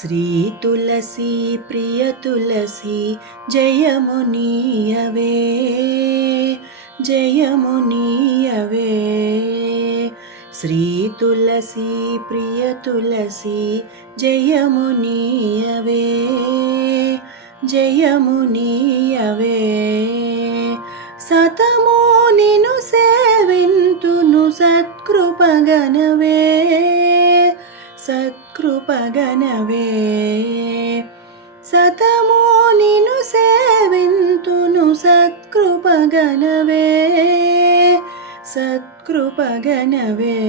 శ్రీ తులసి ప్రియ తులసి జయమునీయవే జయమునీయవే. శ్రీ తులసి ప్రియ తులసి జయమునీయవే జయమునీయవే. సతము నిను సేవింతును సత్కృపగనవే సత్కృపగనవే. సతము నిను సేవింతును సత్కృపగనవే సత్కృపగనవే.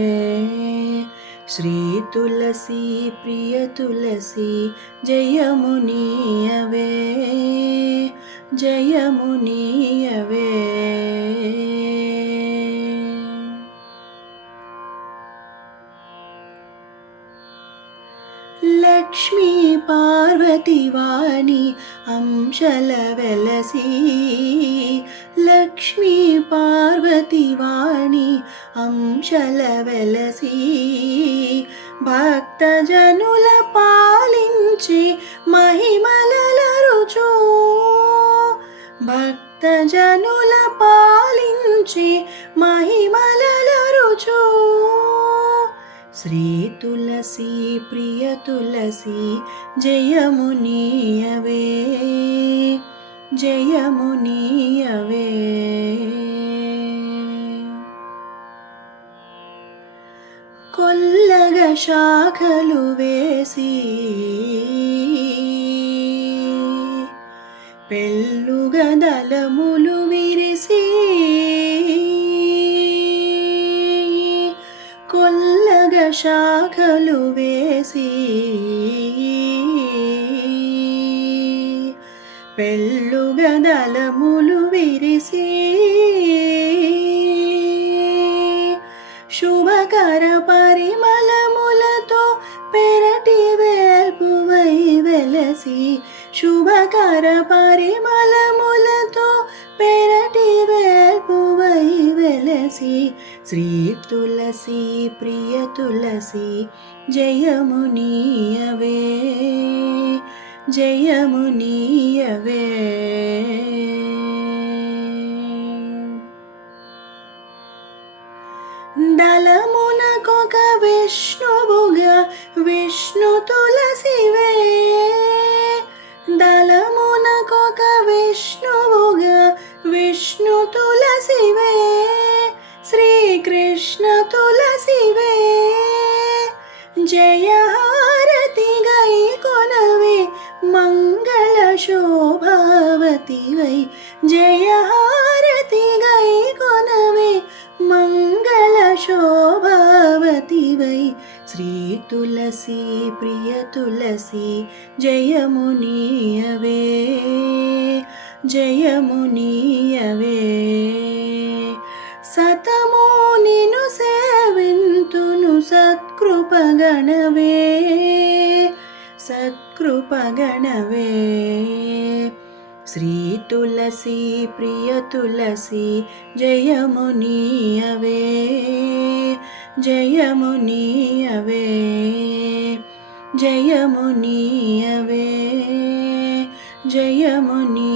శ్రీ తులసి ప్రియ తులసి జయమునీయవే జయమునీయవే. లక్ష్మీ పార్వతి వాణి అంశల వెలసి లక్ష్మీ పార్వతి వాణి అంశల వెలసి భక్తజనుల పాలించి మహిమలరుచు భక్తజనుల పాలించి మహిమలరుచు. శ్రీ తులసి ప్రియ తులసి జయమునీయవే జయమునీయవే. కొల్లగ శాఖలు వేసి పెళ్ళుగ దళములు విరిసి కొల్లగ శాఖలు వేసి పెళ్ళుగ దళములు విరిసి శుభకర పరిమళములతో పెరటి వేల్పువై వెలసి శుభకర పరిమళములతో పెరటి వేల్పువై వెలసి. శ్రీ తులసి ప్రియ తులసి జయమునీయవే జయమునీయవే. దళమునకొక విష్ణువుగా విష్ణు తులసివే దళమునకొక విష్ణువుగా విష్ణు తులసివే శ్రీకృష్ణ తులసివే. జయహారతి గై కొనవే మంగళ శోభావతివై జయహారతి గై కొనవే మంగళ శోభావతివై. శ్రీ తులసి ప్రియ తులసి జయమునీయవే జయమునీయవే. సతము నిను సేవింతును సత్కృపగణవే సత్కృపగణవే. శ్రీ తులసి ప్రియ తులసి జయమునీయవే జయమునీయవే జయమునీయవే జయమునీయవే.